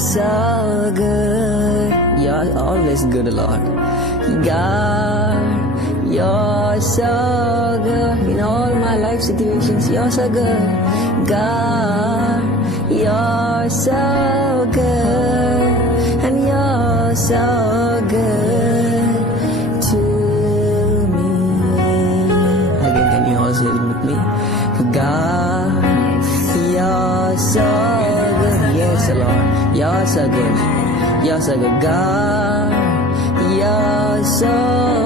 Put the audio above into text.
so good. You're always good, Lord. God, you're so good. In all my life situations, you're so good. God, you're so good. And you're so good to me. Again, can you all say it with me? God, you're so good. Yes, Lord, you're so good. You're so good. God, you're so